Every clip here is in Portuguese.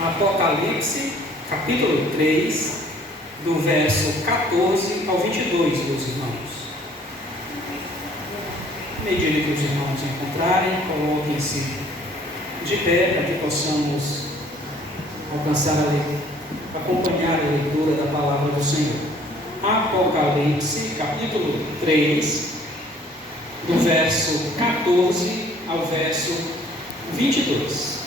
Apocalipse, capítulo 3, do verso 14 ao 22, meus irmãos. À medida que os irmãos encontrarem, coloquem-se de pé para que possamos acompanhar a leitura da palavra do Senhor. Apocalipse, capítulo 3, do verso 14 ao verso 22.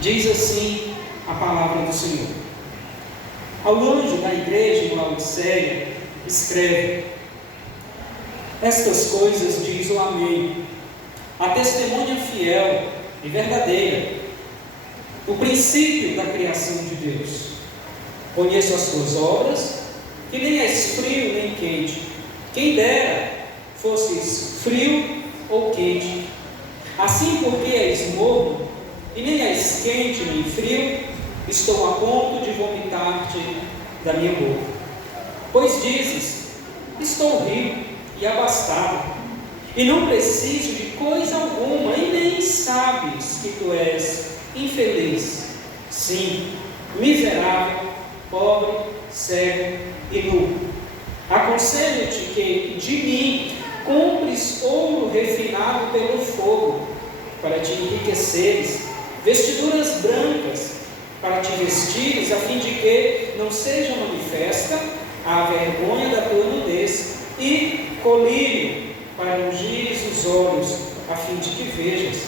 Diz assim a palavra do Senhor: ao anjo da igreja em Laodiceia, escreve: estas coisas diz o Amém, a testemunha fiel e verdadeira, o princípio da criação de Deus. Conheço as tuas obras, que nem és frio nem quente. Quem dera fosses frio ou quente. Assim, porque és morno, e nem és quente nem frio, estou a ponto de vomitar-te da minha boca. Pois dizes: estou rico e abastado, e não preciso de coisa alguma, e nem sabes que tu és infeliz, sim, miserável, pobre, cego e nu. Aconselho-te que de mim compres ouro refinado pelo fogo, para te enriqueceres, vestiduras brancas para te vestires, a fim de que não seja manifesta a vergonha da tua nudez, e colírio para ungires os olhos, a fim de que vejas.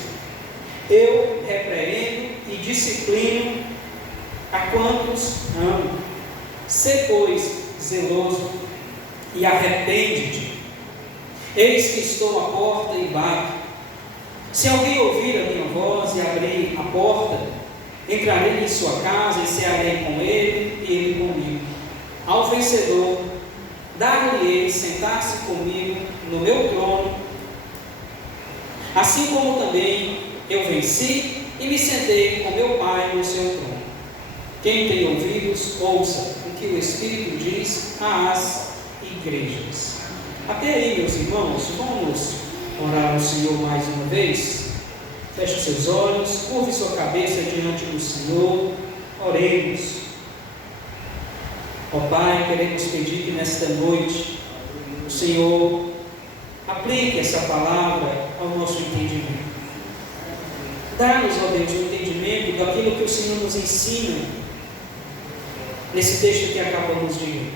Eu repreendo e disciplino a quantos amo. Sê, pois, zeloso e arrepende-te. Eis que estou à porta e bato. Se alguém ouvir a minha voz e abrir a porta, entrarei em sua casa e cearei com ele e ele comigo. Ao vencedor, dar-lhe-ei sentar-se comigo no meu trono, assim como também eu venci e me sentei com meu Pai no seu trono. Quem tem ouvidos, ouça o que o Espírito diz às igrejas. Até aí, meus irmãos, vamos orar ao Senhor mais uma vez. Feche seus olhos, curve sua cabeça diante do Senhor, oremos. Ó Pai, queremos pedir que nesta noite o Senhor aplique essa palavra ao nosso entendimento. Dá-nos, ó Deus, o entendimento daquilo que o Senhor nos ensina nesse texto que acabamos de ler.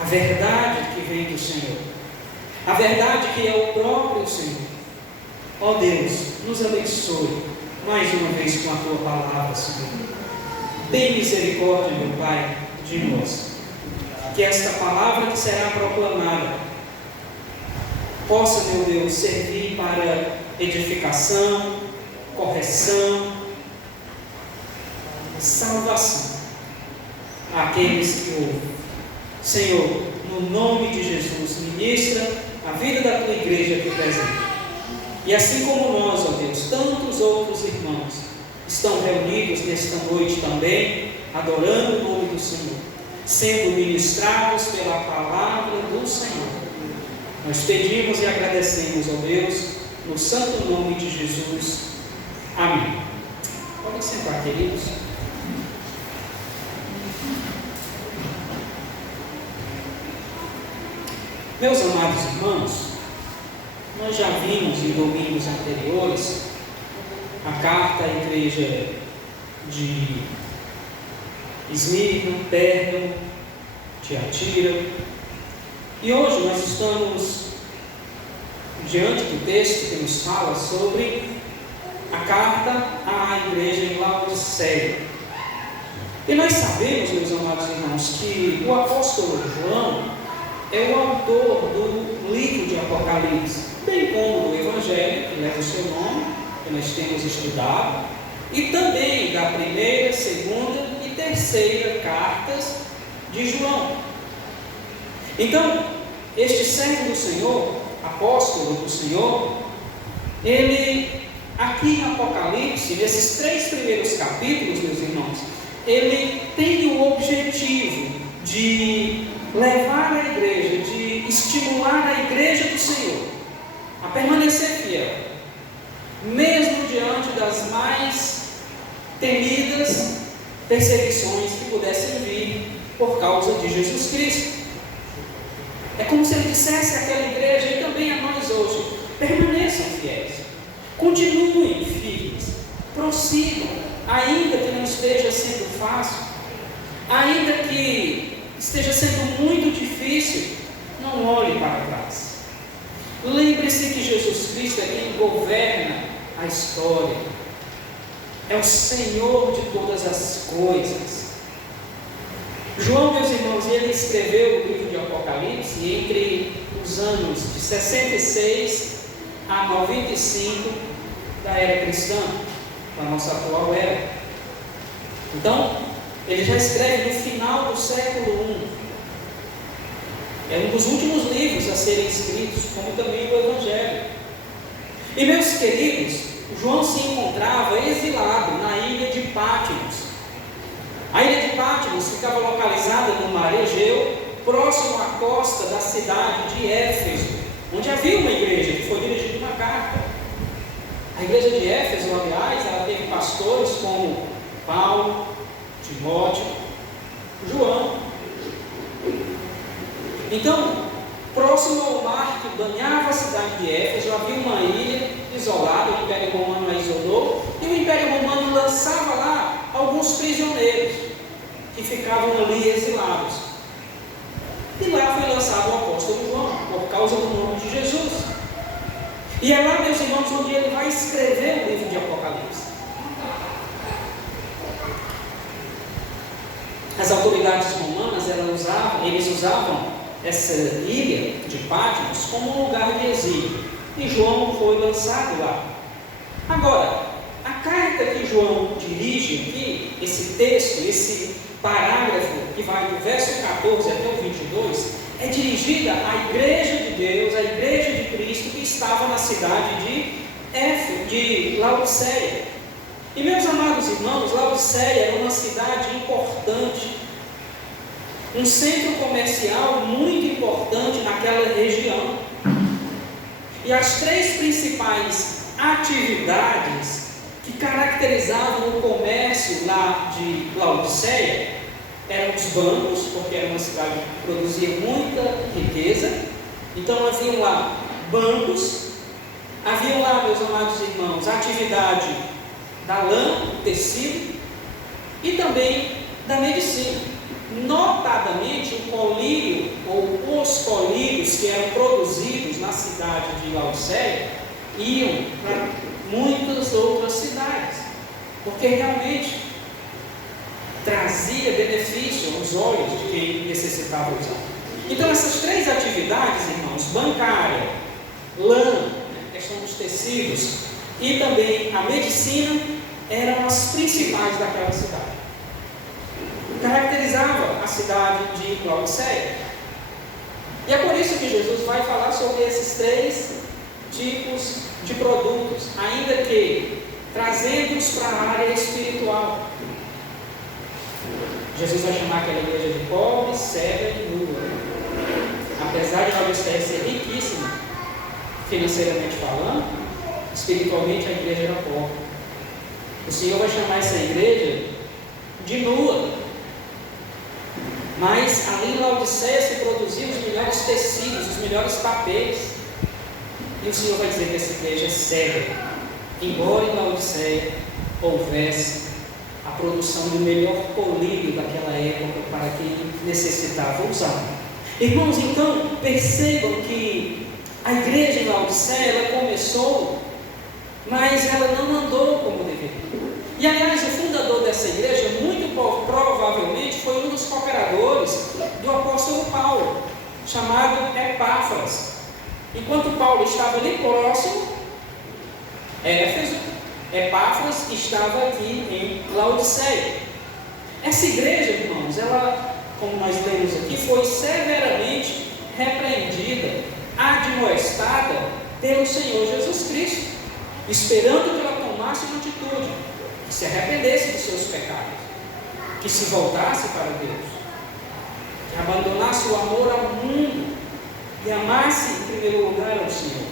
A verdade que vem do Senhor, a verdade que é o próprio Senhor. Ó Deus, nos abençoe mais uma vez com a Tua palavra, Senhor. Tem misericórdia, meu Pai, de nós. Que esta palavra que será proclamada possa, meu Deus, servir para edificação, correção, salvação àqueles que ouvem. Senhor, no nome de Jesus, ministra a vida da Tua igreja aqui presente. E assim como nós, ó Deus, tantos outros irmãos estão reunidos nesta noite também, adorando o nome do Senhor, sendo ministrados pela palavra do Senhor. Nós pedimos e agradecemos, ó Deus, no santo nome de Jesus. Amém. Podem sentar, queridos. Meus amados irmãos, nós já vimos em domingos anteriores a carta à igreja de Esmirna, Pérgamo, Tiatira, e hoje nós estamos diante do texto que nos fala sobre a carta à igreja em Laodiceia. E nós sabemos, meus amados irmãos, que o apóstolo João é o autor do livro de Apocalipse, bem como do Evangelho, que leva o seu nome, que nós temos estudado, e também da primeira, segunda e terceira cartas de João. Então, este servo do Senhor, apóstolo do Senhor, ele, aqui em Apocalipse, nesses 3 primeiros capítulos, meus irmãos, ele tem o objetivo de levar a igreja, de estimular a igreja do Senhor a permanecer fiel, mesmo diante das mais temidas perseguições que pudessem vir por causa de Jesus Cristo. É como se ele dissesse àquela igreja e também a nós hoje: permaneçam fiéis, continuem firmes, prossigam, ainda que não esteja sendo fácil, ainda que esteja sendo muito difícil, não olhe para trás. Lembre-se que Jesus Cristo é quem governa a história, é o Senhor de todas as coisas. João, meus irmãos, ele escreveu o livro de Apocalipse entre os anos de 66 a 95 da era cristã, da nossa atual era. Então, ele já escreve no final do século I. É um dos últimos livros a serem escritos, como também o Evangelho. E, meus queridos, João se encontrava exilado na ilha de Patmos. A ilha de Patmos ficava localizada no mar Egeu, próximo à costa da cidade de Éfeso, onde havia uma igreja que foi dirigida uma carta. A igreja de Éfeso, aliás, ela teve pastores como Paulo, Timóteo, João. Então, próximo ao mar que banhava a cidade de Éfeso, havia uma ilha isolada. O Império Romano a isolou, e o Império Romano lançava lá alguns prisioneiros que ficavam ali exilados. E lá foi lançado o apóstolo João, por causa do nome de Jesus. E é lá, meus irmãos, onde ele vai escrever o livro de Apocalipse. As autoridades romanas, eles usavam essa ilha de Patmos como um lugar de exílio. E João foi lançado lá. Agora, a carta que João dirige aqui, esse texto, esse parágrafo que vai do verso 14 até o 22, é dirigida à igreja de Deus, à igreja de Cristo que estava na cidade de Laodiceia. E, meus amados irmãos, Laodiceia era uma cidade importante, um centro comercial muito importante naquela região. E as três principais atividades que caracterizavam o comércio lá de Laodiceia eram os bancos, porque era uma cidade que produzia muita riqueza. Então haviam lá bancos, haviam lá, meus amados irmãos, a atividade da lã, do tecido, e também da medicina. Notadamente o colírio, ou os colírios que eram produzidos na cidade de Laodiceia, iam para muitas outras cidades, porque realmente trazia benefício aos olhos de quem necessitava usar. Então essas três atividades, irmãos, bancária, lã, questão dos tecidos, e também a medicina, eram as principais daquela cidade. Caracterizava a cidade de Laodiceia. E é por isso que Jesus vai falar sobre esses três tipos de produtos, ainda que trazendo-os para a área espiritual. Jesus vai chamar aquela igreja de pobre, cega e nua. Apesar de Laodiceia ser riquíssima, financeiramente falando, espiritualmente a igreja era pobre. O Senhor vai chamar essa igreja de nua. Mas ali em Laodiceia se produziam os melhores tecidos, os melhores papéis. E o Senhor vai dizer que essa igreja é cega, embora em Laodiceia houvesse a produção do melhor colírio daquela época para quem necessitava usar. Irmãos, então percebam que a igreja em Laodiceia, ela começou, mas ela não andou como deveria. E aliás, o fundador dessa igreja, muito provavelmente, foi um dos cooperadores do apóstolo Paulo, chamado Epáfras. Enquanto Paulo estava ali próximo, Éfeso, Epáfras estava aqui em Laodiceia. Essa igreja, irmãos, ela, como nós lemos aqui, foi severamente repreendida, admoestada pelo Senhor Jesus Cristo, esperando que ela tomasse uma atitude, que se arrependesse dos seus pecados, que se voltasse para Deus, que abandonasse o amor ao mundo e amasse em primeiro lugar ao Senhor.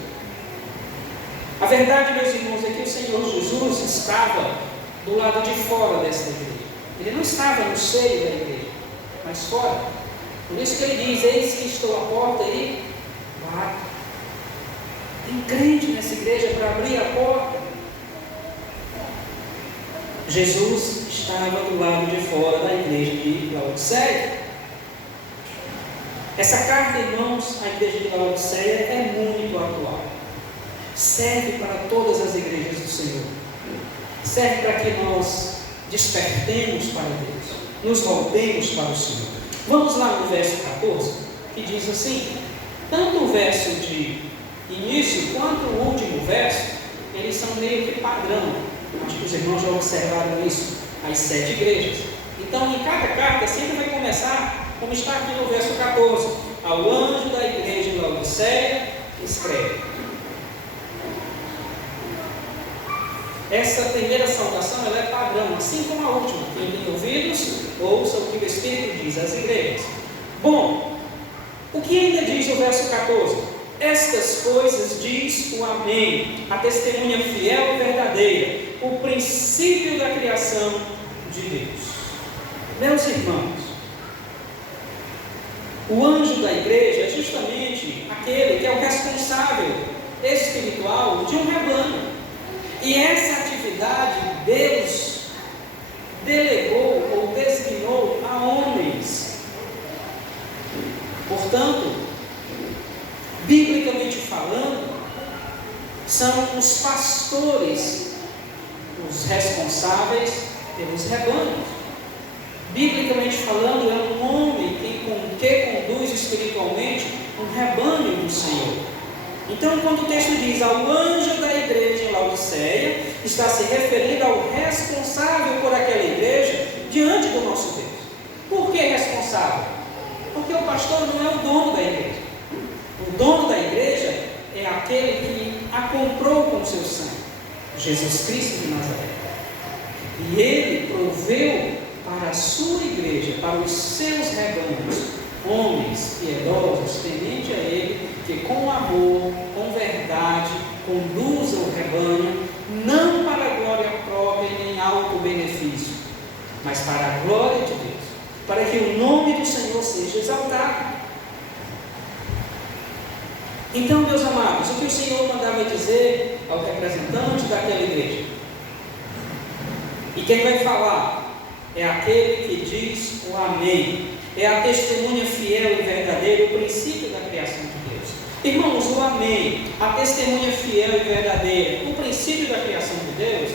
A verdade, meus irmãos, é que o Senhor Jesus estava do lado de fora desta igreja. Ele não estava no seio da igreja, mas fora. Por isso que ele diz: eis que estou à porta e bato. Tem crente nessa igreja para abrir a porta. Jesus estava do lado de fora da igreja de Laodiceia. Essa carta, irmãos, à igreja de Laodiceia é muito atual. Serve para todas as igrejas do Senhor. Serve para que nós despertemos para Deus, nos voltemos para o Senhor. Vamos lá no verso 14, que diz assim: tanto o verso de início quanto o último verso, eles são meio que padrão. Acho que os irmãos já observaram isso, as 7 igrejas. Então, em cada carta sempre vai começar como está aqui no verso 14: ao anjo da igreja de Laodiceia escreve. Essa primeira saudação ela é padrão, assim como a última. Quem tem ouvidos, ouça o que o Espírito diz às igrejas. Bom, o que ainda diz o verso 14? Estas coisas diz o Amém, a testemunha fiel e verdadeira, o princípio da criação de Deus. Meus irmãos, o anjo da igreja é justamente aquele que é o responsável espiritual de um rebanho. E essa atividade Deus delegou ou designou a homens. Portanto, biblicamente falando, são os pastores os responsáveis pelos rebanhos. Biblicamente falando, é um homem que conduz espiritualmente um rebanho do Senhor. Então, quando o texto diz ao anjo da igreja em Laodiceia, está se referindo ao responsável por aquela igreja diante do nosso Deus. Por que responsável? Porque o pastor não é o dono da igreja. O dono da igreja é aquele que a comprou com o seu sangue, Jesus Cristo de Nazaré. E ele proveu para a sua igreja, para os seus rebanhos, homens piedosos, temente a ele, que com amor, com verdade, conduzam o rebanho, não para a glória própria nem alto benefício, mas para a glória de Deus, para que o nome do Senhor seja exaltado. Então, meus amados, o que o Senhor mandava dizer ao representante daquela igreja? E quem vai falar é aquele que diz o Amém. É a testemunha fiel e verdadeira, o princípio da criação de Deus. Irmãos, o Amém, a testemunha fiel e verdadeira, o princípio da criação de Deus,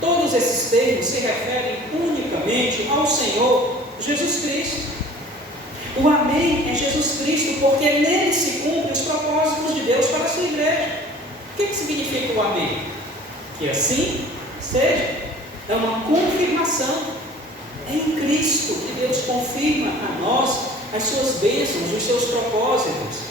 todos esses termos se referem unicamente ao Senhor Jesus Cristo. O Amém é Jesus Cristo, porque nele se cumprem os propósitos de Deus para a sua igreja. O que significa o Amém? Que assim seja. É uma confirmação. É em Cristo que Deus confirma a nós as suas bênçãos, os seus propósitos.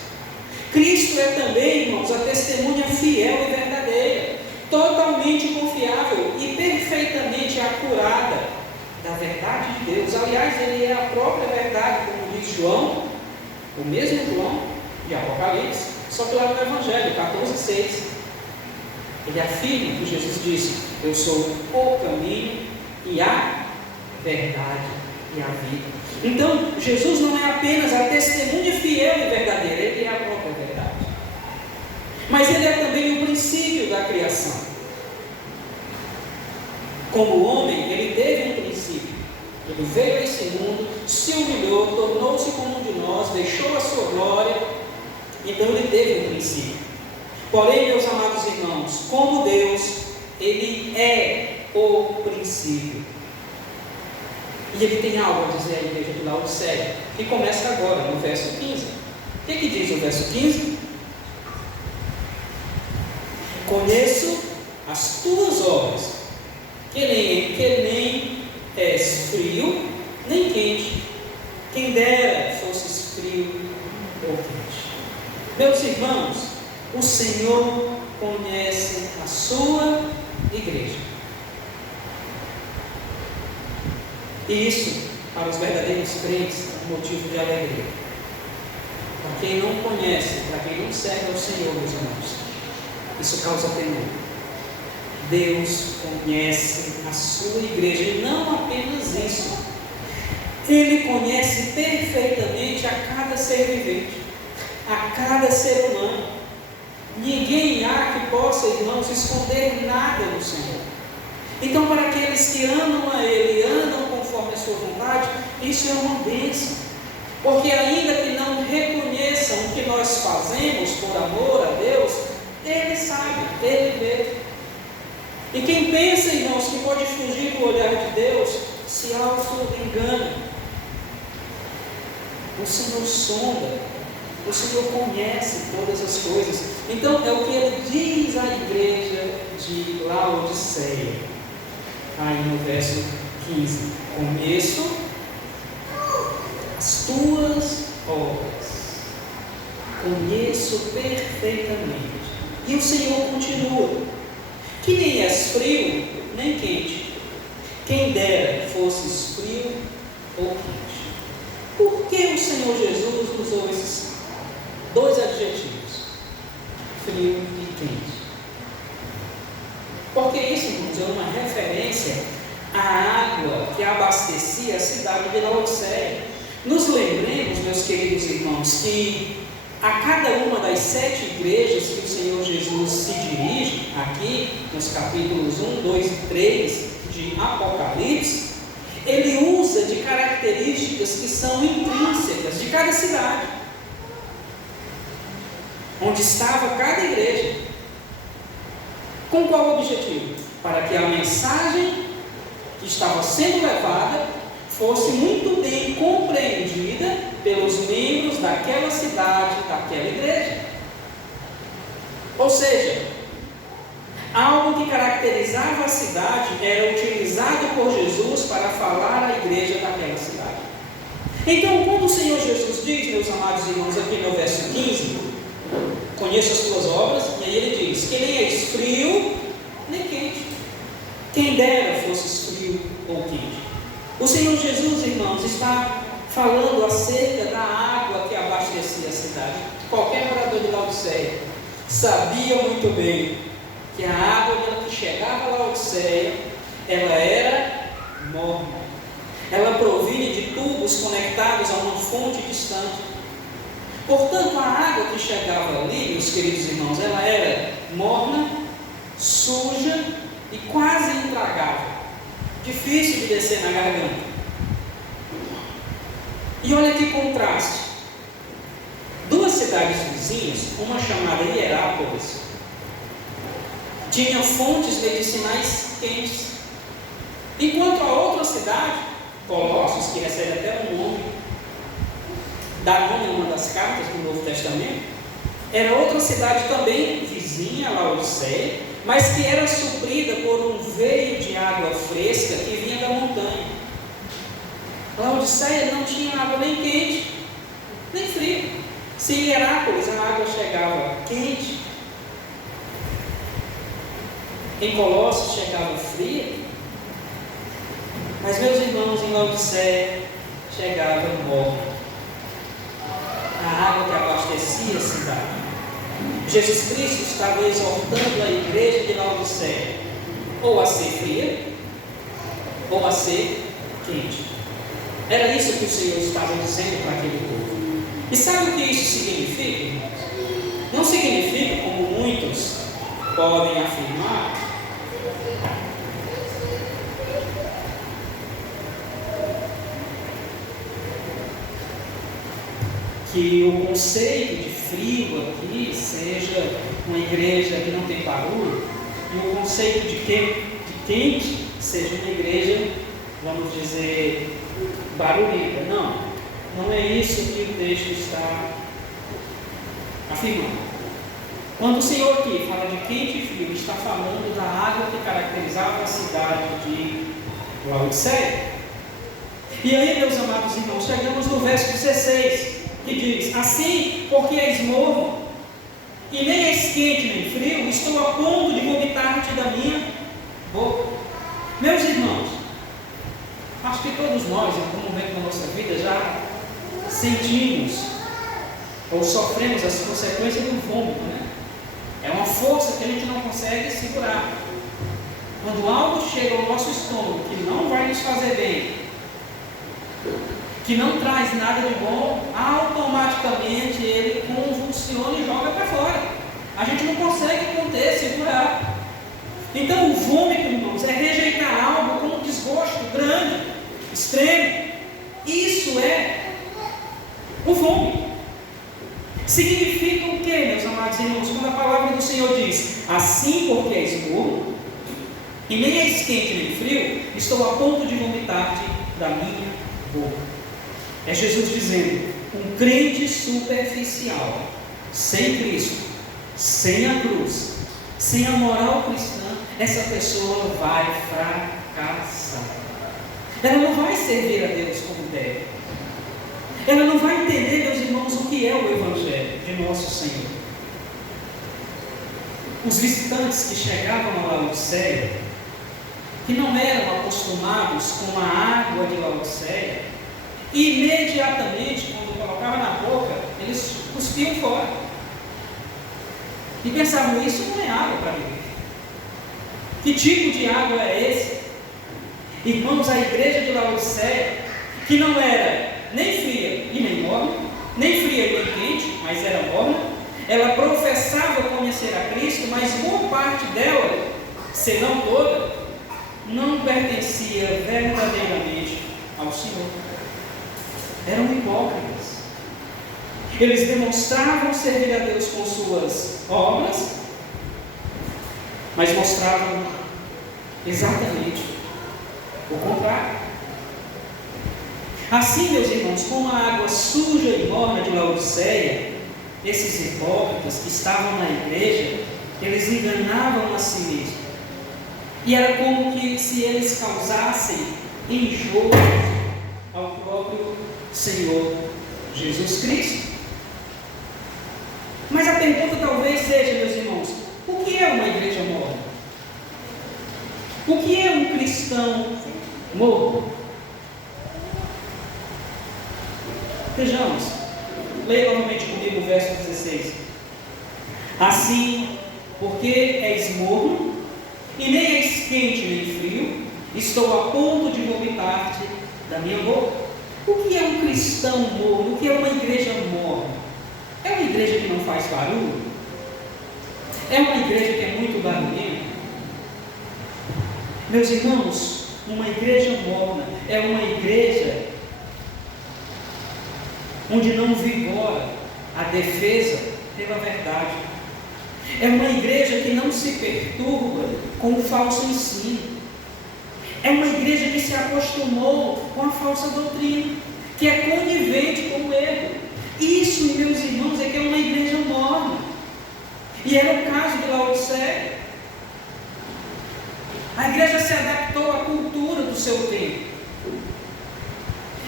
Cristo é também, irmãos, a testemunha fiel e verdadeira, totalmente confiável e perfeitamente acurada da verdade de Deus. Aliás, ele é a própria verdade, como diz João, o mesmo João de Apocalipse, só que lá no Evangelho, 14,6. Ele afirma que Jesus disse: eu sou o caminho e a verdade e a vida. Então, Jesus não é apenas a testemunha fiel e verdadeira, ele é a própria verdade. Mas ele é também o princípio da criação. Como homem, ele teve um princípio. Ele veio a esse mundo, se humilhou, tornou-se como um de nós, deixou a sua glória. Então ele teve um princípio. Porém, meus amados irmãos, como Deus, ele é o princípio. E ele tem algo a dizer à igreja de Laodiceia, que começa agora, no verso 15. O que diz o verso 15? Conheço as tuas obras, que nem és frio, nem quente. Quem dera fosses frio ou quente. Meus irmãos, o Senhor conhece a sua igreja. E isso, para os verdadeiros crentes, é um motivo de alegria. Para quem não conhece, para quem não serve ao Senhor, meus irmãos, Isso causa temor. Deus conhece a sua igreja, e não apenas isso. Ele conhece perfeitamente a cada ser vivente, a cada ser humano. Ninguém há que possa, irmãos, esconder nada do Senhor. Então, para aqueles que amam a Ele, andam conforme a sua vontade, isso é uma bênção. Porque ainda que não reconheçam o que nós fazemos por amor a Deus, Ele sabe, Ele vê. E quem pensa, irmãos, que pode fugir do olhar de Deus, se auto-engana. O Senhor sonda, o Senhor conhece todas as coisas. Então, é o que Ele diz à igreja de Laodiceia, aí no verso 15: conheço as tuas obras, conheço perfeitamente. E o Senhor continua: que nem és frio, nem quente. Quem dera fosses frio ou quente. Por que o Senhor Jesus usou esses dois adjetivos, frio e quente? Porque isso, irmãos, é uma referência à água que abastecia a cidade de Laodiceia. Nos lembremos, meus queridos irmãos, que a cada uma das 7 igrejas que o Senhor Jesus se dirige, aqui nos capítulos 1, 2 e 3 de Apocalipse, Ele usa de características que são intrínsecas de cada cidade, onde estava cada igreja. Com qual objetivo? Para que a mensagem que estava sendo levada fosse muito bem compreendida pelos membros daquela cidade, daquela igreja. Ou seja, algo que caracterizava a cidade era utilizado por Jesus para falar à igreja daquela cidade. Então, quando o Senhor Jesus diz, meus amados irmãos, aqui no verso 15, conheço as tuas obras, e aí Ele diz, que nem és frio, nem quente. Quem dera fosses frio ou quente. O Senhor Jesus, irmãos, está falando acerca da água que abastecia a cidade. Qualquer morador de Laodiceia sabia muito bem que a água que chegava a Laodiceia, ela era morna. Ela provinha de tubos conectados a uma fonte distante. Portanto, a água que chegava ali, meus queridos irmãos, ela era morna, suja e quase intragável. Difícil de descer na garganta. E olha que contraste. 2 cidades vizinhas, uma chamada Hierápolis, tinham fontes medicinais quentes, enquanto a outra cidade, Colossos, que recebe até um nome, dá nome a uma das cartas do Novo Testamento, era outra cidade também vizinha a Laodiceia, mas que era suprida por um veio de água fresca que vinha da montanha. Laodiceia não tinha água nem quente, nem fria. Se em Hierápolis a água chegava quente, em Colossos chegava fria, mas, meus irmãos, em Laodiceia chegava morna, a água que abastecia a cidade. Jesus Cristo estava exortando a igreja de Laodiceia ou a ser fria ou a ser quente. Era isso que o Senhor estava dizendo para aquele povo. E sabe o que isso significa, irmãos? Não significa, como muitos podem afirmar, que o conceito de frio aqui seja uma igreja que não tem barulho, e o conceito de quente seja uma igreja, vamos dizer, barulhenta. Não, não é isso que o texto está afirmando. Quando o Senhor aqui fala de quente e frio, está falando da água que caracterizava a cidade de Laodiceia. E aí, meus amados irmãos, chegamos no verso 16, que diz: assim, porque és morno, e nem és quente nem frio, estou a ponto de vomitar-te da minha boca. Meus irmãos, acho que todos nós, em algum momento da nossa vida, já sentimos ou sofremos as consequências do vômito, né? É uma força que a gente não consegue segurar. Quando algo chega ao nosso estômago que não vai nos fazer bem, que não traz nada de bom, automaticamente ele convulsiona e joga para fora. A gente não consegue conter, segurar. Então o vômito, irmãos, é rejeitar algo com um desgosto grande, extremo. Isso é o vômito. Significa o que, meus amados irmãos? Quando a palavra do Senhor diz: assim porque és morno, e nem és quente nem frio, estou a ponto de vomitar-te da minha boca. É Jesus dizendo: um crente superficial, sem Cristo, sem a cruz, sem a moral cristã, essa pessoa vai fracassar. Ela não vai servir a Deus como deve. Ela não vai entender, meus irmãos, o que é o Evangelho de nosso Senhor. Os visitantes que chegavam a Laodiceia, que não eram acostumados com a água de Laodiceia, imediatamente, quando colocavam na boca, eles cuspiam fora. E pensavam: isso não é água para beber. Que tipo de água é esse? Irmãos, a igreja de Laodiceia, que não era nem fria e nem morna, nem fria e nem quente, mas era morna, ela professava conhecer a Cristo, mas boa parte dela, se não toda, não pertencia verdadeiramente ao Senhor. Eram hipócritas. Eles demonstravam servir a Deus com suas obras, mas mostravam exatamente o contrário. Assim, meus irmãos, com a água suja e morna de Laodiceia, esses hipócritas que estavam na igreja, eles enganavam a si mesmos. E era como que se eles causassem enjoo ao próprio Senhor Jesus Cristo. Mas a pergunta talvez seja, meus irmãos: o que é uma igreja morna? O que é um cristão morno? Vejamos, leia novamente comigo o verso 16. Assim, porque és morno, e nem és quente nem frio, estou a ponto de vomitar-te da minha boca. O que é um cristão morno? O que é uma igreja morna? É uma igreja que não faz barulho? É uma igreja que é muito barulhenta? Meus irmãos, uma igreja morna é uma igreja onde não vigora a defesa pela verdade. É uma igreja que não se perturba com o falso ensino. É uma igreja que se acostumou com a falsa doutrina, que é conivente com o erro. Isso, meus irmãos, é que é uma igreja morna. E era o caso de Laodiceia. A igreja se adaptou à cultura do seu tempo.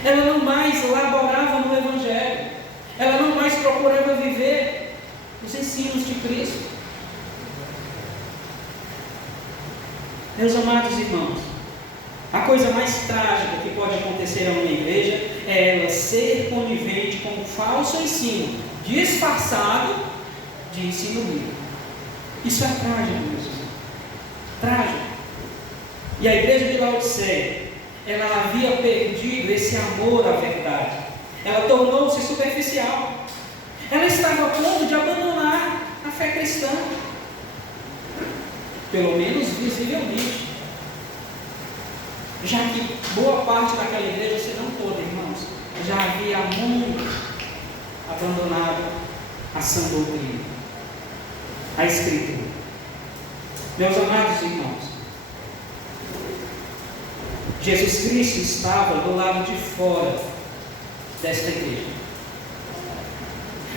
Ela não mais laborava no Evangelho. Ela não mais procurava viver os ensinos de Cristo. Meus amados irmãos, a coisa mais trágica que pode acontecer a uma igreja é ela ser conivente com o falso ensino, disfarçado de ensino bíblico. Isso é trágico, meus irmãos. Trágico. E a igreja de Laodiceia, ela havia perdido esse amor à verdade. Ela tornou-se superficial. Ela estava a ponto de abandonar a fé cristã, pelo menos visivelmente, já que boa parte daquela igreja, se não toda, irmãos, já havia há muito abandonado a sã doutrina, a Escritura. Meus amados irmãos, Jesus Cristo estava do lado de fora desta igreja.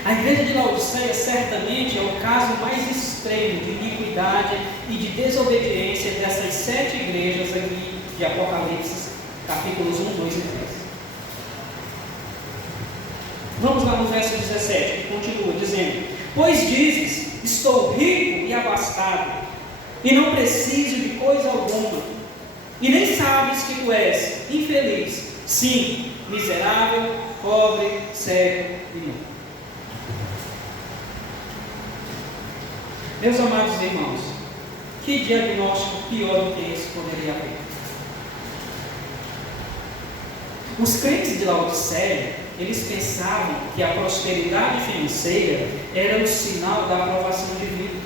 A igreja de Laodiceia certamente é o caso mais extremo de iniquidade e de desobediência dessas 7 igrejas aqui de Apocalipse, capítulos 1, 2 e 3. Vamos lá no verso 17, que continua dizendo: pois dizes, estou rico e abastado, e não preciso de coisa alguma, e nem sabes que tu és infeliz, sim, miserável, pobre, cego e nu. Meus amados irmãos, que diagnóstico pior do que esse poderia haver? Os crentes de Laodiceia, eles pensavam que a prosperidade financeira era o sinal da aprovação divina.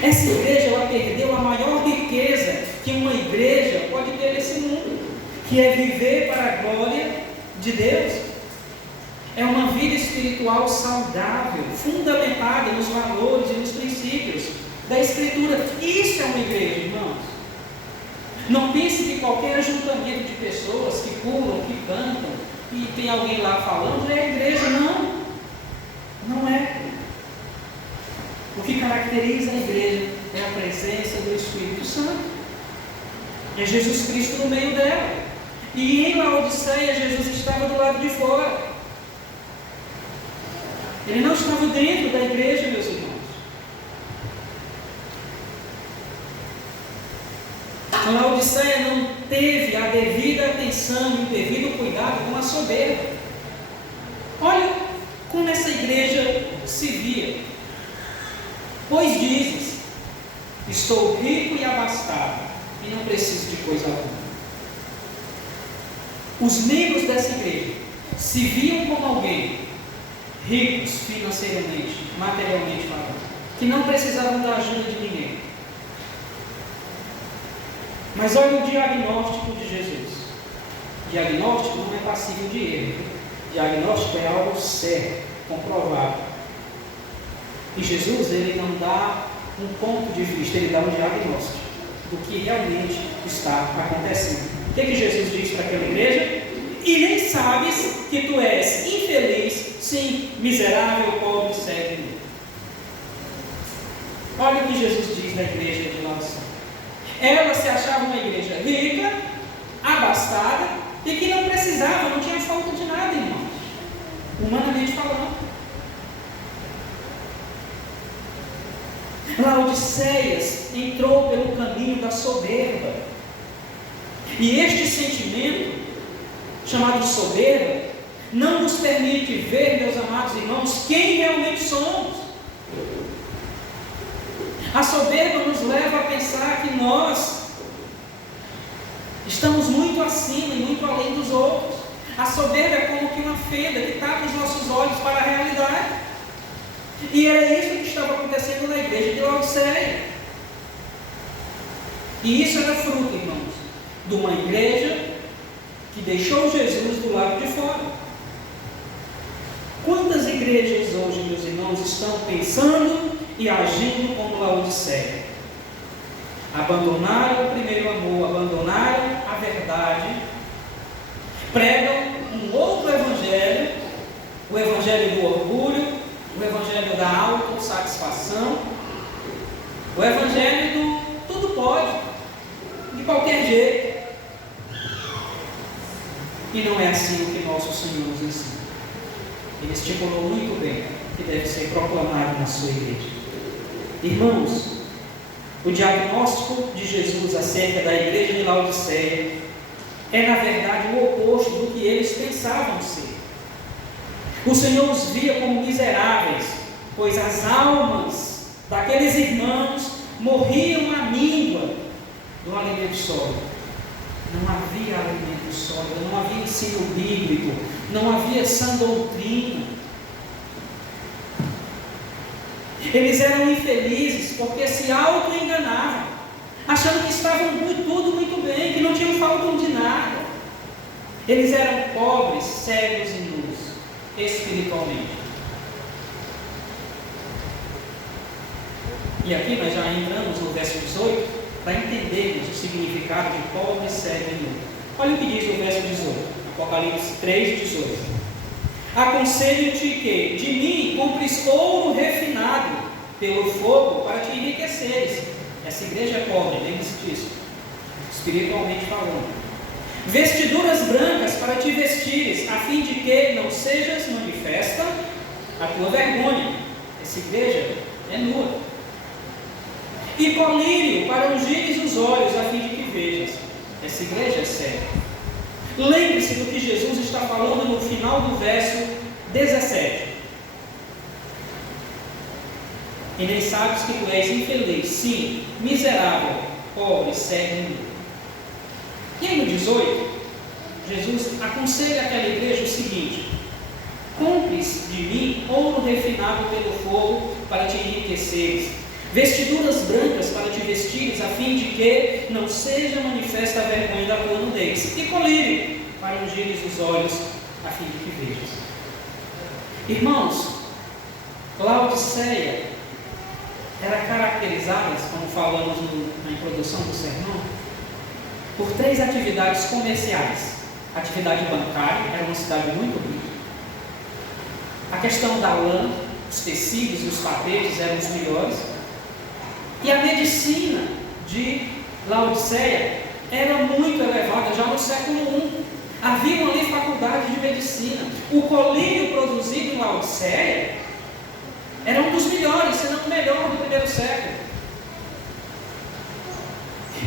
Essa igreja, ela perdeu a maior riqueza que uma igreja pode ter nesse mundo, que é viver para a glória de Deus. É uma vida espiritual saudável, fundamentada nos valores e nos princípios da Escritura. Isso é uma igreja, irmãos. Não pense que qualquer ajuntamento de pessoas que pulam, que cantam, e tem alguém lá falando, é a igreja. Não, não é. O que caracteriza a igreja é a presença do Espírito Santo. É Jesus Cristo no meio dela. E em Laodiceia, Jesus estava do lado de fora. Ele não estava dentro da igreja, meus irmãos. A Laodiceia não teve a devida atenção e o devido cuidado com a soberba. Olha como essa igreja se via. Pois dizes, estou rico e abastado, e não preciso de coisa alguma. Os membros dessa igreja se viam como alguém ricos financeiramente, materialmente falando, que não precisavam da ajuda de ninguém. Mas olha o diagnóstico de Jesus. Diagnóstico não é passível de erro. Diagnóstico é algo certo, comprovado. E Jesus, ele não dá um ponto de vista, ele dá um diagnóstico do que realmente está acontecendo. O que Jesus diz para aquela igreja? E nem sabes que tu és infeliz, sim, miserável, pobre, cego e nu. Olha o que Jesus diz da igreja de Laodiceia. Ela se achava uma igreja rica, abastada, e que não precisava, não tinha falta de nada, irmãos, humanamente falando. Laodiceias entrou pelo caminho da soberba. E este sentimento, chamado soberba, não nos permite ver, meus amados irmãos, quem realmente somos. A soberba nos leva a pensar que nós estamos muito acima e muito além dos outros. A soberba é como que uma fenda que tapa os nossos olhos para a realidade. E era isso que estava acontecendo na igreja de Laodiceia. E isso era fruto, irmãos, de uma igreja que deixou Jesus do lado de fora. Quantas igrejas hoje, meus irmãos, estão pensando e agindo como Laodiceia? Abandonaram o primeiro amor, abandonaram a verdade, pregam um outro evangelho, o evangelho do orgulho, o evangelho da autossatisfação, o evangelho do tudo pode, de qualquer jeito. E não é assim o que nosso Senhor nos ensina. Ele estipulou muito bem que deve ser proclamado na sua igreja. Irmãos, o diagnóstico de Jesus acerca da igreja de Laodiceia é, na verdade, o oposto do que eles pensavam ser. O Senhor os via como miseráveis, pois as almas daqueles irmãos morriam à míngua do alimento sólido. Não havia alimento sólido, não havia ensino bíblico, não havia sã doutrina. Eles eram infelizes porque se auto-enganavam, achando que estavam tudo muito bem, que não tinham falta de nada. Eles eram pobres, cegos e nus, espiritualmente. E aqui nós já entramos no verso 18, para entendermos o significado de pobre, cego e nu. Olha o que diz o verso 18, Apocalipse 3, 18. Aconselho-te que de mim compres ouro refinado pelo fogo para te enriqueceres. Essa igreja é pobre, lembre-se disso, espiritualmente falando. Vestiduras brancas para te vestires, a fim de que não sejas manifesta a tua vergonha. Essa igreja é nua. E colírio para ungires os olhos, a fim de que vejas. Essa igreja é cega. Lembre-se do que Jesus está falando no final do verso 17. E nem sabes que tu és infeliz, sim, miserável, pobre, cego e nu. E aí no 18, Jesus aconselha aquela igreja o seguinte: compres de mim ouro refinado pelo fogo para te enriqueceres, vestiduras brancas para te vestires, a fim de que não seja manifesta a vergonha da tua nudez, e colírio para ungires os olhos, a fim de que vejas. Irmãos, Laodiceia era caracterizada, como falamos na introdução do sermão, por 3 atividades comerciais. A atividade bancária, era uma cidade muito rica. A questão da lã, os tecidos e os tapetes eram os melhores. E a medicina de Laodiceia era muito elevada já no século I. Havia ali faculdade de medicina. O colírio produzido em Laodiceia era um dos melhores, se não o melhor do primeiro século.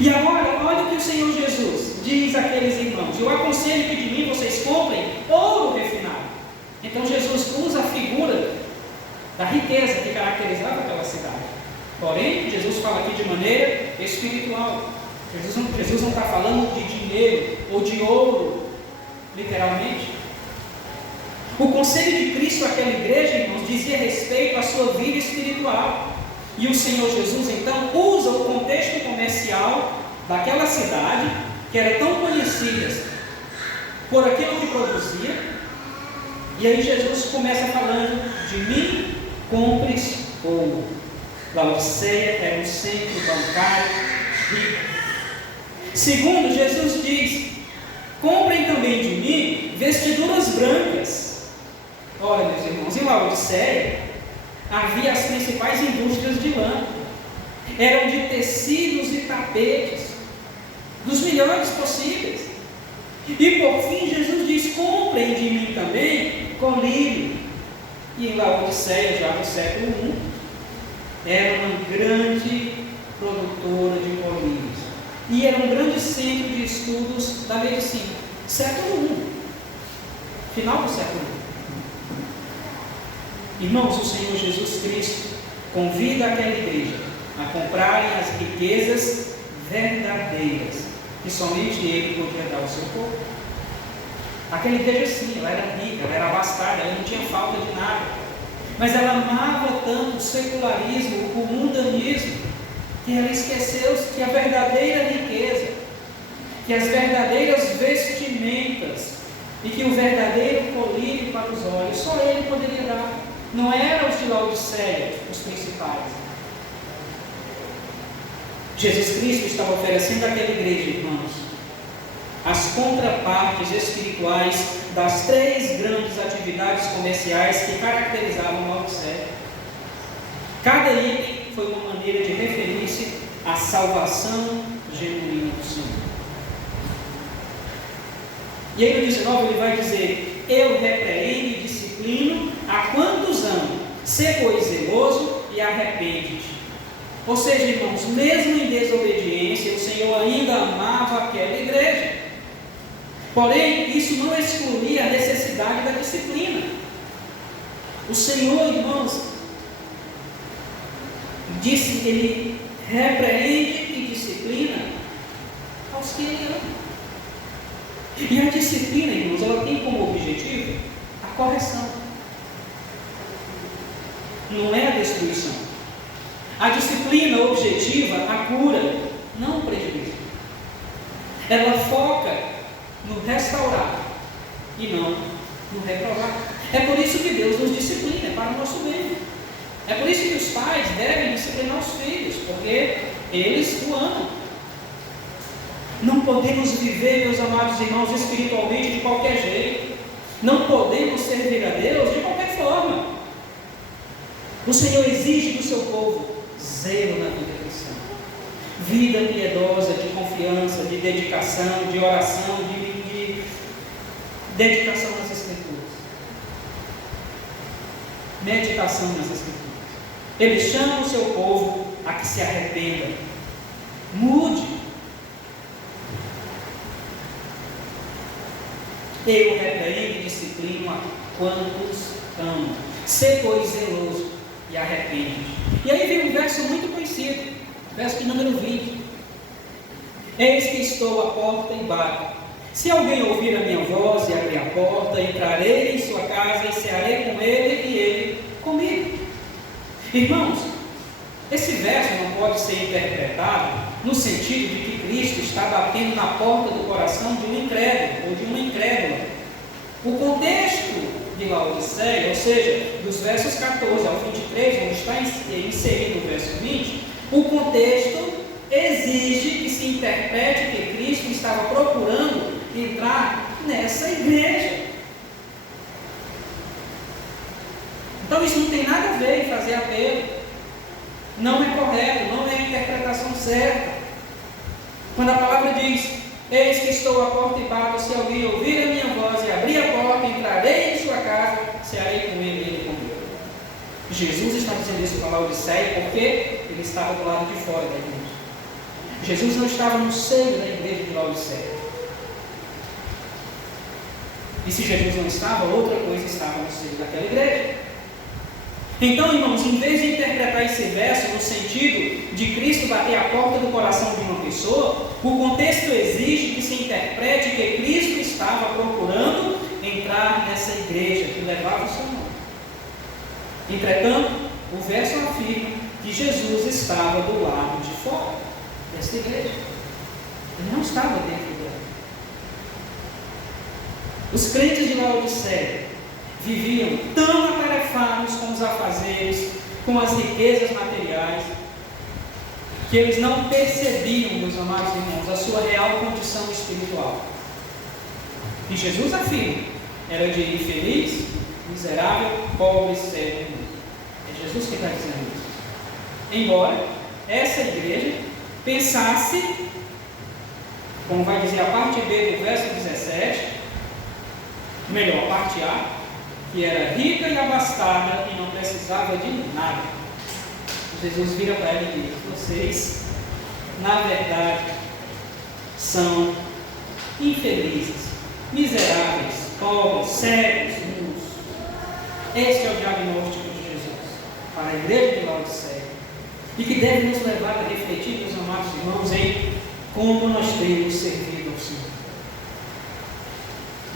E agora, olha o que o Senhor Jesus diz àqueles irmãos: eu aconselho que de mim vocês comprem ouro refinado. Então Jesus usa a figura da riqueza que caracterizava aquela cidade. Porém, Jesus fala aqui de maneira espiritual. Jesus não está falando de dinheiro ou de ouro, literalmente. O conselho de Cristo àquela igreja, irmãos, dizia respeito à sua vida espiritual. E o Senhor Jesus, então, usa o contexto comercial daquela cidade, que era tão conhecida por aquilo que produzia. E aí Jesus começa falando: de mim compres ouro. Laodiceia era um centro bancário rico. Segundo, Jesus diz: comprem também de mim vestiduras brancas. Olha, meus irmãos, em Laodiceia havia as principais indústrias de lã. Eram de tecidos e tapetes, dos melhores possíveis. E por fim, Jesus diz: comprem de mim também colírio. E em Laodiceia, já no século I, era uma grande produtora de colírios. E era um grande centro de estudos da medicina. Século I, final do século I. Irmãos, o Senhor Jesus Cristo convida aquela igreja a comprarem as riquezas verdadeiras que somente Ele podia dar ao seu povo. Aquela igreja, sim, ela era rica, ela era abastada, ela não tinha falta de nada, mas ela amava tanto o secularismo, o mundanismo, que ela esqueceu que a verdadeira riqueza, que as verdadeiras vestimentas e que o verdadeiro colírio para os olhos, só Ele poderia dar. Não eram os de Laodiceia os principais. Jesus Cristo estava oferecendo àquela igreja, irmãos, as contrapartes espirituais das 3 grandes atividades comerciais que caracterizavam Laodiceia. Cada item foi uma maneira de referir-se à salvação genuína do Senhor. E aí no 19 ele vai dizer: eu repreendo e disciplino a quantos amo, sê pois zeloso e arrepende-te. Ou seja, irmãos, mesmo em desobediência, o Senhor ainda amava aquela igreja. Porém, isso não excluía a necessidade da disciplina. O Senhor, irmãos, disse, Ele repreende e disciplina aos que Ele ama. E a disciplina, irmãos, ela tem como objetivo a correção. Não é a destruição. A disciplina objetiva a cura, não o prejuízo. Ela foca no restaurar e não no reprovar. É por isso que Deus nos disciplina, é para o nosso bem. É por isso que os pais devem disciplinar os filhos, porque eles o amam. Não podemos viver, meus amados irmãos, espiritualmente de qualquer jeito. Não podemos servir a Deus de qualquer forma. O Senhor exige do seu povo zelo na vida cristã, vida piedosa, de confiança, de dedicação, de oração, de dedicação nas Escrituras, meditação nas Escrituras. Ele chama o seu povo a que se arrependa, mude. Eu repreendo e disciplino a quantos amo. Sê, pois, zeloso e arrepende-te. E aí vem um verso muito conhecido, verso de número 20. Eis que estou à porta e bato. Se alguém ouvir a minha voz e abrir a porta, entrarei em sua casa e cearei com ele e ele comigo. Irmãos, esse verso não pode ser interpretado no sentido de que Cristo está batendo na porta do coração de um incrédulo ou de uma incrédula. O contexto de Laodiceia, ou seja, dos versos 14 ao 23, onde está inserido o verso 20, o contexto exige que se interprete que Cristo estava procurando entrar nessa igreja. Então isso não tem nada a ver em fazer apelo. Não é correto, não é a interpretação certa. Quando a palavra diz: eis que estou à porta e bato, se alguém ouvir a minha voz e abrir a porta, entrarei em sua casa, cearei com ele e ele comigo. Jesus está dizendo isso para Laodiceia porque ele estava do lado de fora da igreja. Jesus não estava no seio da igreja de Laodiceia. E se Jesus não estava, outra coisa estava no seio daquela igreja. Então, irmãos, em vez de interpretar esse verso no sentido de Cristo bater a porta do coração de uma pessoa, o contexto exige que se interprete que Cristo estava procurando entrar nessa igreja que levava o seu nome. Entretanto, o verso afirma que Jesus estava do lado de fora dessa igreja. Ele não estava dentro dela. Os crentes de Laodiceia viviam tão atarefados com os afazeres, com as riquezas materiais, que eles não percebiam, meus amados irmãos, a sua real condição espiritual. E Jesus afirma: era de infeliz, miserável, pobre, cego. É Jesus que está dizendo isso. Embora essa igreja pensasse, como vai dizer a parte B do verso 17, melhor, a parte A, que era rica e abastada e não precisava de nada. Jesus vira para ela e diz: vocês, na verdade, são infelizes, miseráveis, pobres, cegos, nus. Este é o diagnóstico de Jesus para a igreja de Laodiceia, e que deve nos levar a refletir, meus amados irmãos, em como nós temos servido ao Senhor.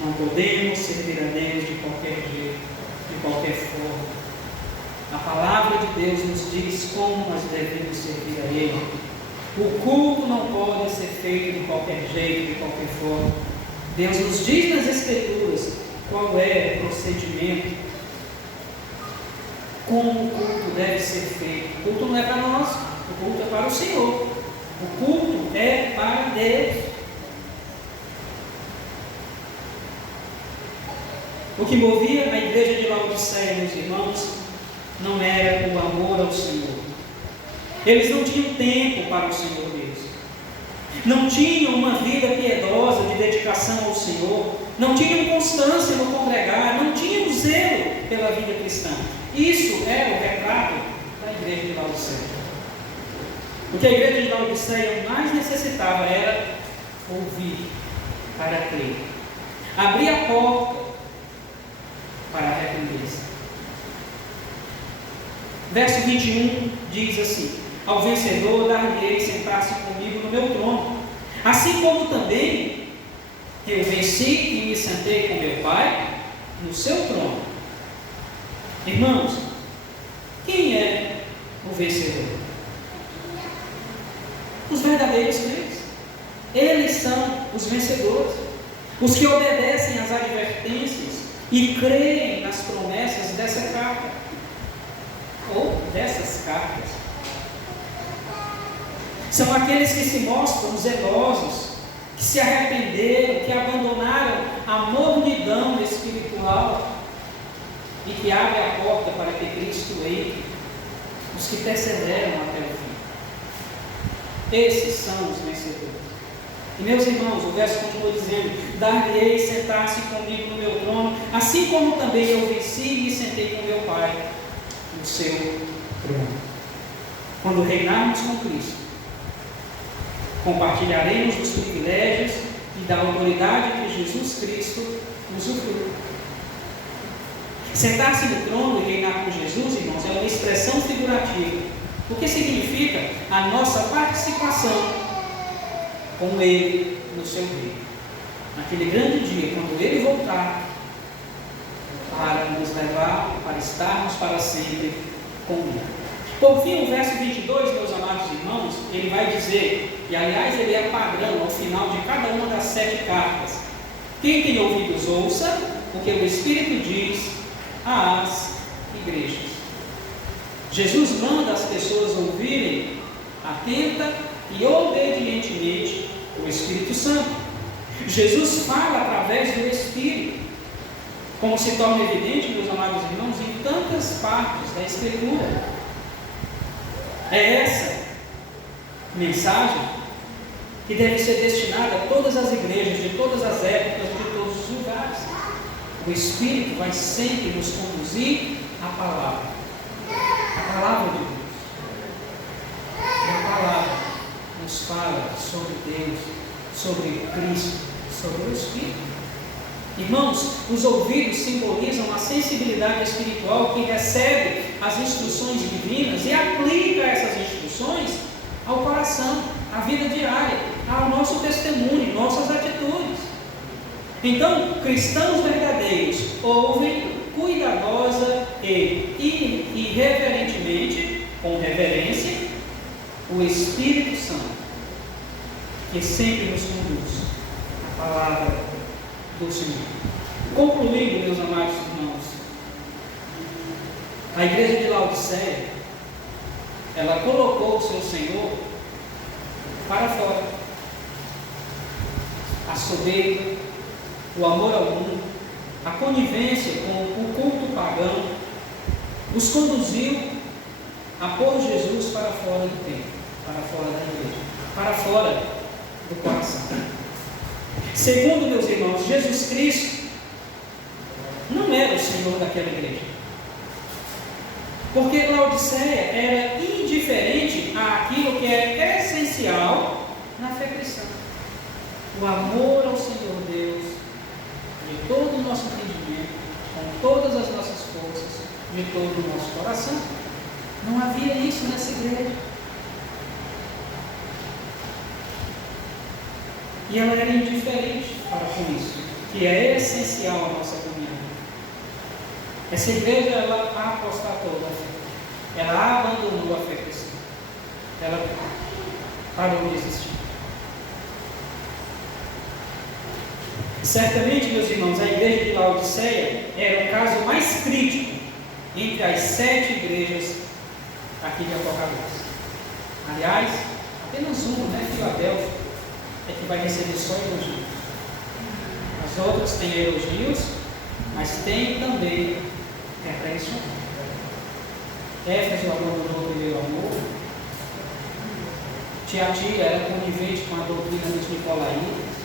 Não podemos servir a Deus de qualquer jeito, de qualquer forma. A palavra de Deus nos diz como nós devemos servir a Ele. O culto não pode ser feito de qualquer jeito, de qualquer forma. Deus nos diz nas Escrituras qual é o procedimento, como o culto deve ser feito. O culto não é para nós, o culto é para o Senhor. O culto é para Deus. O que movia a igreja de Laodiceia, meus irmãos, não era o amor ao Senhor. Eles não tinham tempo para o Senhor Deus. Não tinham uma vida piedosa de dedicação ao Senhor. Não tinham constância no congregar. Não tinham zelo pela vida cristã. Isso era o retrato da igreja de Laodiceia. O que a igreja de Laodiceia mais necessitava era ouvir para crer. Abrir a porta para arrepender-se. Verso 21 diz assim: ao vencedor dar-lhe-ei sentar-se comigo no meu trono, assim como também eu venci e me sentei com meu Pai no seu trono. Irmãos, quem é o vencedor? Os verdadeiros crentes. Eles são os vencedores, os que obedecem às advertências e creem nas promessas dessa carta, ou dessas cartas. São aqueles que se mostram zelosos, que se arrependeram, que abandonaram a mornidão espiritual e que abrem a porta para que Cristo entre, os que perseveram até o fim. Esses são os vencedores. E meus irmãos, o verso continua dizendo: dar-lhe-ei sentar-se comigo no meu trono, assim como também eu venci e me sentei com meu Pai no seu trono. Quando reinarmos com Cristo, compartilharemos dos privilégios e da autoridade que Jesus Cristo nos usufruiu. Sentar-se no trono e reinar com Jesus, irmãos, é uma expressão figurativa O que significa a nossa participação com Ele no seu reino. Naquele grande dia, quando Ele voltar, para nos levar, para estarmos para sempre com Ele. Por fim, o verso 22, meus amados irmãos, ele vai dizer, e aliás ele é padrão ao final de cada uma das 7 cartas: quem tem ouvidos ouça o que o Espírito diz às igrejas. Jesus manda as pessoas ouvirem atenta e obedientemente o Espírito Santo. Jesus fala através do Espírito, como se torna evidente, meus amados irmãos, em tantas partes da Escritura. É essa mensagem que deve ser destinada a todas as igrejas, de todas as épocas, de todos os lugares. O Espírito vai sempre nos conduzir à palavra de Deus. E a palavra nos fala sobre Deus, sobre Cristo, sobre o Espírito. Irmãos, os ouvidos simbolizam a sensibilidade espiritual que recebe as instruções divinas e aplica essas instruções ao coração, à vida diária, ao nosso testemunho, nossas atitudes. Então, cristãos verdadeiros ouvem cuidadosa e irreverentemente, com reverência, o Espírito Santo, que sempre nos conduz à palavra do Senhor. Concluindo, meus amados irmãos, a igreja de Laodiceia, ela colocou o seu Senhor para fora. A soberba, o amor ao mundo, a conivência com o culto pagão, os conduziu a pôr Jesus para fora do templo, para fora da igreja, para fora do coração. Segundo, meus irmãos, Jesus Cristo não era o Senhor daquela igreja, porque Laodiceia era indiferente àquilo que é essencial na fé cristã: o amor ao Senhor Deus de todo o nosso entendimento, com todas as nossas forças, de todo o nosso coração. Não havia isso nessa igreja. E ela era indiferente para com isso, que é essencial à nossa comunhão. Essa igreja, ela apostatou da fé, ela abandonou a fé cristã, ela parou de existir. Certamente, meus irmãos, a igreja de Laodiceia era o caso mais crítico entre as 7 igrejas aqui de Apocalipse. Aliás, apenas uma, Filadélfia, é que vai receber só elogios. As outras têm elogios, mas tem também repreensão. Éfeso abandonou o primeiro amor. Tiatira era conivente com a doutrina dos nicolaítas.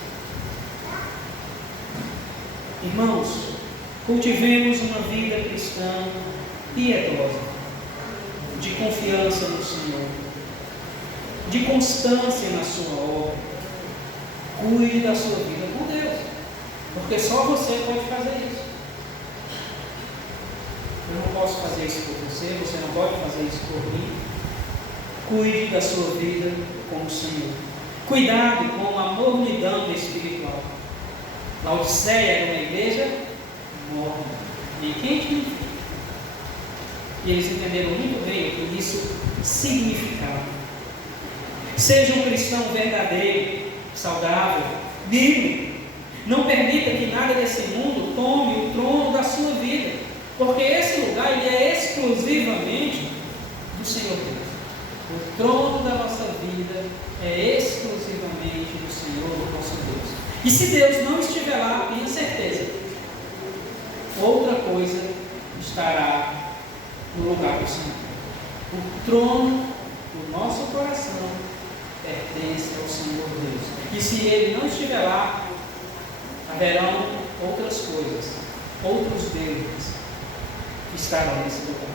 Irmãos, cultivemos uma vida cristã piedosa, de confiança no Senhor, de constância na sua obra. Cuide da sua vida com Deus, porque só você pode fazer isso. Eu não posso fazer isso por você, você não pode fazer isso por mim. Cuide da sua vida com o Senhor. Cuidado com a mornidão espiritual. Laodiceia era uma igreja morna, nem quente nem frio. E eles entenderam muito bem o que isso significava. Seja um cristão verdadeiro, saudável, digno. Não permita que nada desse mundo tome o trono da sua vida, porque esse lugar ele é exclusivamente do Senhor Deus. O trono da nossa vida é exclusivamente do Senhor, do nosso Deus. E se Deus não estiver lá, tenha certeza, outra coisa estará no lugar do Senhor. O trono do nosso coração pertence ao Senhor Deus. E se Ele não estiver lá, haverão outras coisas, outros deuses que estarão nesse lugar.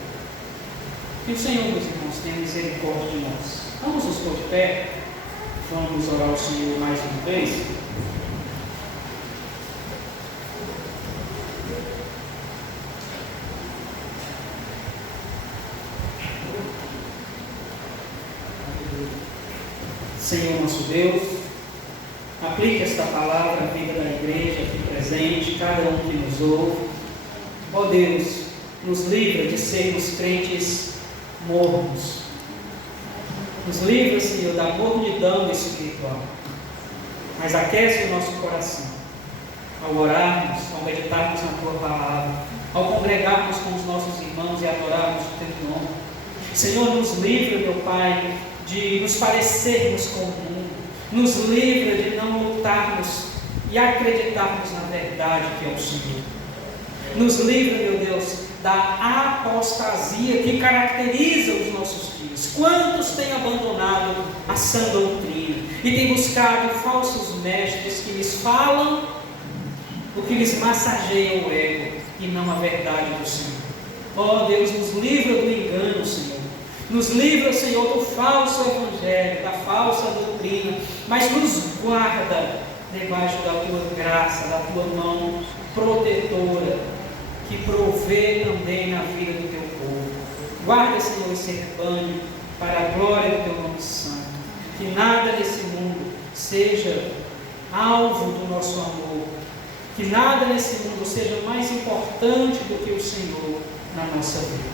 Que o Senhor, meus irmãos, tenha misericórdia de nós. Vamos nos pôr de pé, vamos orar ao Senhor mais uma vez. Deus, aplique esta palavra à vida da igreja aqui presente, cada um que nos ouve. Ó Deus, nos livra de sermos crentes mornos. Nos livra, Senhor, da mornidão espiritual. Mas aquece o nosso coração ao orarmos, ao meditarmos na Tua palavra, ao congregarmos com os nossos irmãos e adorarmos o Teu nome. Senhor, nos livra, meu Pai, de nos parecermos com o mundo. Nos livra de não lutarmos e acreditarmos na verdade que é o Senhor. Nos livra, meu Deus, da apostasia que caracteriza os nossos dias. Quantos têm abandonado a sã doutrina e têm buscado falsos mestres que lhes falam o que lhes massageia o ego e não a verdade do Senhor. Ó Deus, nos livra do engano, Senhor. Nos livra, Senhor, do falso evangelho, da falsa doutrina, mas nos guarda debaixo da Tua graça, da Tua mão protetora, que provê também na vida do Teu povo. Guarda, Senhor, esse rebanho para a glória do Teu nome santo. Que nada nesse mundo seja alvo do nosso amor. Que nada nesse mundo seja mais importante do que o Senhor na nossa vida.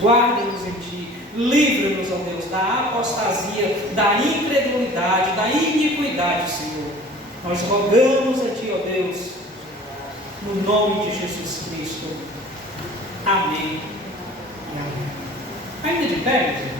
Guarda-nos em Ti. Livra-nos, ó Deus, da apostasia, da incredulidade, da iniquidade, Senhor. Nós rogamos a Ti, ó Deus, no nome de Jesus Cristo. Amém e amém. Ainda de pé,